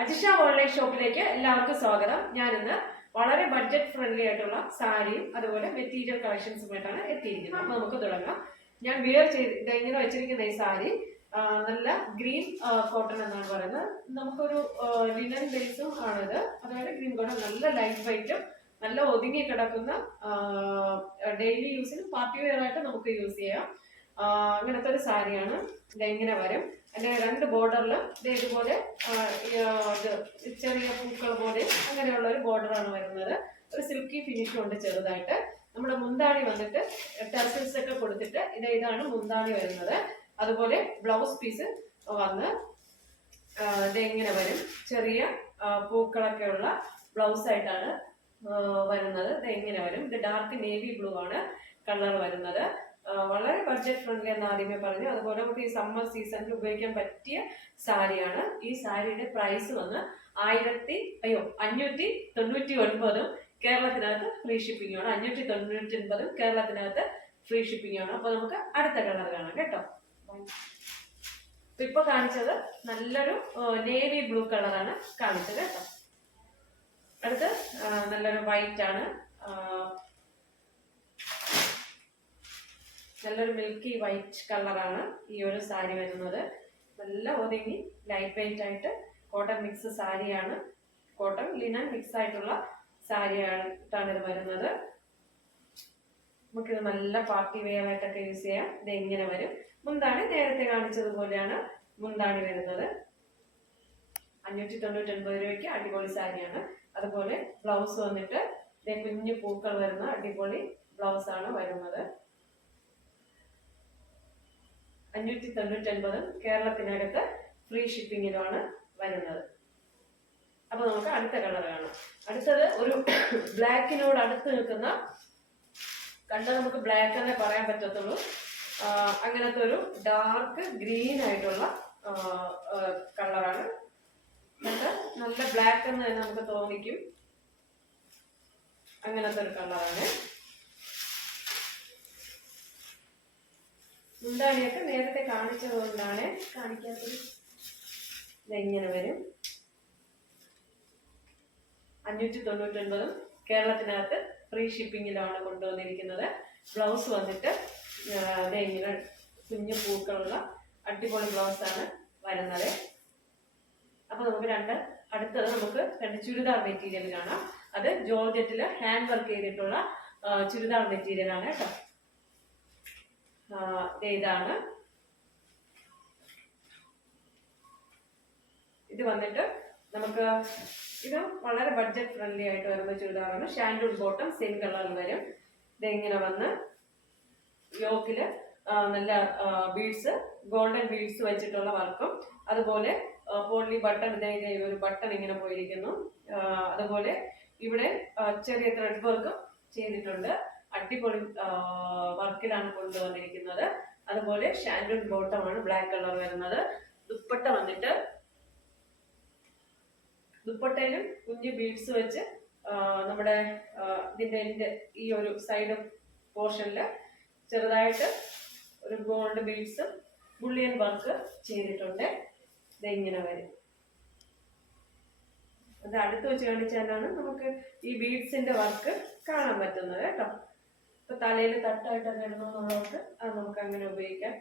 Ajisha online ഷോപ്പിലേക്ക് എല്ലാവർക്കും സ്വാഗതം. ഞാനിന്ന് വളരെ ബഡ്ജറ്റ് ഫ്രണ്ട്ലി ആയിട്ടുള്ള സാരിയും അതുപോലെ മെറ്റീരിയൽ കളക്ഷൻസുമായിട്ടാണ് എത്തിയിരിക്കുന്നത്. അപ്പൊ നമുക്ക് തുടങ്ങാം. ഞാൻ വിയർ ചെയ്ത് ഇങ്ങനെ വെച്ചിരിക്കുന്ന ഈ സാരി നല്ല ഗ്രീൻ കോട്ടൺ എന്നാണ് പറയുന്നത്. നമുക്കൊരു ലിനൻ ബേസും ആണിത്. അതുപോലെ ഗ്രീൻ കോട്ടൺ നല്ല ലൈറ്റ് വെയിറ്റും നല്ല ഒതുങ്ങി കിടക്കുന്ന ഡെയിലി യൂസിനും പാർട്ടി വെയർ ആയിട്ട് നമുക്ക് യൂസ് ചെയ്യാം. അങ്ങനത്തെ ഒരു സാരിയാണ്. ഇങ്ങനെ വരും. അതിന്റെ രണ്ട് ബോർഡറിൽ ഇതേപോലെ ചെറിയ പൂക്കൾ പോലെ അങ്ങനെയുള്ള ഒരു ബോർഡറാണ് വരുന്നത്. ഒരു സിൽക്കി ഫിനിഷും ഉണ്ട് ചെറുതായിട്ട്. നമ്മുടെ മുന്താണി വന്നിട്ട് ടെർസിൽസ് ഒക്കെ കൊടുത്തിട്ട് ഇതാണ് മുന്താണി വരുന്നത്. അതുപോലെ ബ്ലൗസ് പീസ് വന്ന് ഇതെങ്ങനെ വരും, ചെറിയ പൂക്കളൊക്കെ ഉള്ള ബ്ലൗസ് ആയിട്ടാണ് വരുന്നത്. ഇതെങ്ങനെ വരും. ഇത് ഡാർക്ക് നേവി ബ്ലൂ ആണ് കളർ വരുന്നത്. വളരെ ബഡ്ജറ്റ് ഫ്രണ്ട്ലി എന്ന് ആദ്യമേ പറഞ്ഞു. അതുപോലെ നമുക്ക് ഈ സമ്മർ സീസണിൽ ഉപയോഗിക്കാൻ പറ്റിയ സാരിയാണ്. ഈ സാരിയുടെ പ്രൈസ് വന്ന് 599 കേരളത്തിനകത്ത് ഫ്രീ ഷിപ്പിംഗ് ആണ്. 599 കേരളത്തിനകത്ത് ഫ്രീ ഷിപ്പിംഗ് ആണ്. അപ്പൊ നമുക്ക് അടുത്ത കളർ കാണാം കേട്ടോ. ഇപ്പൊ കാണിച്ചത് നല്ലൊരു നേവി ബ്ലൂ കളറാണ് കാണിച്ചത് കേട്ടോ. അടുത്ത് നല്ലൊരു വൈറ്റ് ആണ്, നല്ലൊരു മിൽക്കി വൈറ്റ് കളറാണ് ഈ ഒരു സാരി വരുന്നത്. നല്ല ഒതുങ്ങി ലൈറ്റ് വെയിറ്റ് ആയിട്ട് കോട്ടൺ മിക്സ് സാരിയാണ്. കോട്ടൺ ലിനൻ മിക്സ് ആയിട്ടുള്ള സാരിയായിട്ടാണ് ഇത് വരുന്നത്. നമുക്കിത് നല്ല പാർട്ടി വെയർ ആയിട്ടൊക്കെ യൂസ് ചെയ്യാം. ഇത് എങ്ങനെ വരും. മുന്താണി നേരത്തെ കാണിച്ചതുപോലെയാണ് മുന്താണി വരുന്നത്. 599 രൂപയ്ക്ക് അടിപൊളി സാരിയാണ്. അതുപോലെ ബ്ലൗസ് വന്നിട്ട് കുഞ്ഞു പൂക്കൾ വരുന്ന അടിപൊളി ബ്ലൗസ് ആണ് വരുന്നത്. 599 കേരളത്തിനകത്ത് ഫ്രീ ഷിപ്പിങ്ങിലാണ് വരുന്നത്. അപ്പൊ നമുക്ക് അടുത്ത കളർ കാണാം. അടുത്തത് ഒരു ബ്ലാക്കിനോട് അടുത്ത് നിൽക്കുന്ന, കണ്ടാൽ നമുക്ക് ബ്ലാക്ക് എന്നേ പറയാൻ പറ്റത്തുള്ളൂ, അങ്ങനത്തെ ഒരു ഡാർക്ക് ഗ്രീൻ ആയിട്ടുള്ള കളറാണ്. നല്ല ബ്ലാക്ക് എന്ന് തന്നെ നമുക്ക് തോന്നിക്കും. അങ്ങനത്തെ ഒരു കളറാണ്. മുന്താണിയൊക്കെ നേരത്തെ കാണിച്ചത് കൊണ്ടാണ് കാണിക്കാത്തത്. ഇതെങ്ങനെ വരും. 599 കേരളത്തിനകത്ത് ഫ്രീ ഷിപ്പിങ്ങിലാണ് കൊണ്ടുവന്നിരിക്കുന്നത്. ബ്ലൗസ് വന്നിട്ട് ഇതെങ്ങനെ കുഞ്ഞു പൂക്കളുള്ള അടിപൊളി ബ്ലൗസ് ആണ് വരുന്നത്. അപ്പൊ നമുക്ക് അടുത്തത് നമുക്ക് രണ്ട് ചുരിദാർ മെറ്റീരിയൽ കാണാം. അത് ജോർജറ്റില് ഹാൻഡ് വർക്ക് ചെയ്തിട്ടുള്ള ചുരിദാർ മെറ്റീരിയൽ ആണ് കേട്ടോ. ഇതാണ്. ഇത് വന്നിട്ട് നമുക്ക് ഇത് വളരെ ബഡ്ജറ്റ് ഫ്രണ്ട്ലി ആയിട്ട് വരുന്ന ചുരിദാറാണ്. ഷാൻഡൂൺ ബോട്ടം സെയിം കളറിൽ വരും. ഇതെങ്ങനെ വന്ന് യോക്കില് നല്ല ബീഡ്സ്, ഗോൾഡൻ ബീഡ്സ് വെച്ചിട്ടുള്ള വർക്കും, അതുപോലെ പോളി ബട്ടൺ, ഒരു ബട്ടൺ ഇങ്ങനെ പോയിരിക്കുന്നു. അതുപോലെ ഇവിടെ ചെറിയ ത്രെഡ് വർക്കും ചെയ്തിട്ടുണ്ട്. അടിപൊളി വർക്കിലാണ് കൊണ്ടുവന്നിരിക്കുന്നത്. അതുപോലെ ഷാൻഡൂൺ ബോട്ടമാണ് ബ്ലാക്ക് കളർ വരുന്നത്. ദുപ്പട്ട വന്നിട്ട് ദുപ്പട്ടയിലും കുഞ്ഞു ബീഡ്സ് വെച്ച് നമ്മുടെ ഇതിന്റെ ഈ ഒരു സൈഡ് പോർഷനില് ചെറുതായിട്ട് ഒരു ഗോൾഡ് ബീഡ്സ് ബുള്ളിയൻ വർക്ക് ചെയ്തിട്ടുണ്ട്. ഇതെങ്ങനെ വരും. അത് അടുത്ത് വെച്ച് കാണിച്ചാലാണ് നമുക്ക് ഈ ബീഡ്സിന്റെ വർക്ക് കാണാൻ പറ്റുന്നത് കേട്ടോ. ഇപ്പൊ തലയിൽ തട്ടായിട്ടൊക്കെ ഇടണമെന്നുള്ളവർക്ക് അത് നമുക്ക് അങ്ങനെ ഉപയോഗിക്കാം.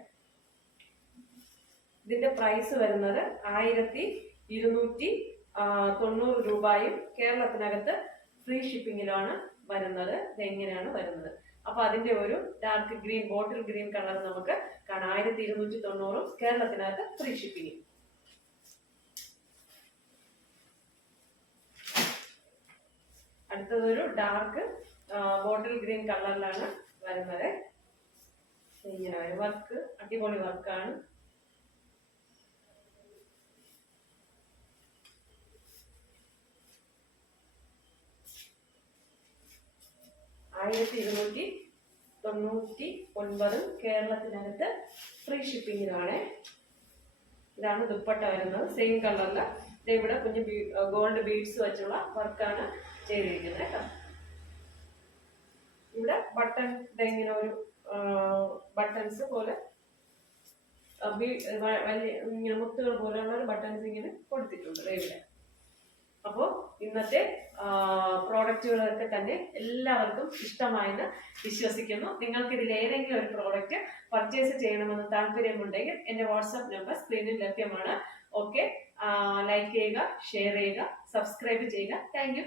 ഇതിന്റെ പ്രൈസ് വരുന്നത് 1290 രൂപയും കേരളത്തിനകത്ത് ഫ്രീ ഷിപ്പിങ്ങിലാണ് വരുന്നത്. ഇതെങ്ങനെയാണ് വരുന്നത്. അപ്പൊ അതിന്റെ ഒരു dark green, bottle green colour നമുക്ക് കാണാം. 1290 കേരളത്തിനകത്ത് ഫ്രീ ഷിപ്പിംഗ്. അടുത്തതൊരു ഡാർക്ക് ബോട്ടിൽ ഗ്രീൻ കളറിലാണ് വരുന്നത്. ഇങ്ങനെ വരും. വർക്ക് അടിപൊളി വർക്കാണ്. $1299 കേരളത്തിനകത്ത് ഫ്രീ ഷിപ്പിങ്ങിലാണ്. ഇതാണ് ദുപ്പട്ട വരുന്നത്. സെയിം കളറില് ഇവിടെ കുഞ്ഞു ഗോൾഡ് ബീഡ്സ് വെച്ചുള്ള വർക്കാണ് ചെയ്തിരിക്കുന്നത് കേട്ടോ. ഇവിടെ ബട്ടൺ ഇങ്ങനെ ഒരു ബട്ടൺസ് പോലെ വലിയ ഇങ്ങനെ മുത്തുകൾ പോലെയുള്ള ഒരു ബട്ടൺസ് ഇങ്ങനെ കൊടുത്തിട്ടുണ്ട് ഇവിടെ. ഇന്നത്തെ പ്രോഡക്റ്റുകളൊക്കെ തന്നെ എല്ലാവർക്കും ഇഷ്ടമായെന്ന് വിശ്വസിക്കുന്നു. നിങ്ങൾക്ക് ഇതിൽ ഏതെങ്കിലും ഒരു പ്രോഡക്റ്റ് പർച്ചേസ് ചെയ്യണമെന്ന് താല്പര്യമുണ്ടെങ്കിൽ എൻ്റെ വാട്സാപ്പ് നമ്പർ സ്ക്രീനിൽ ലഭ്യമാണ്. ഓക്കെ, ലൈക്ക് ചെയ്യുക, ഷെയർ ചെയ്യുക, സബ്സ്ക്രൈബ് ചെയ്യുക. Thank you.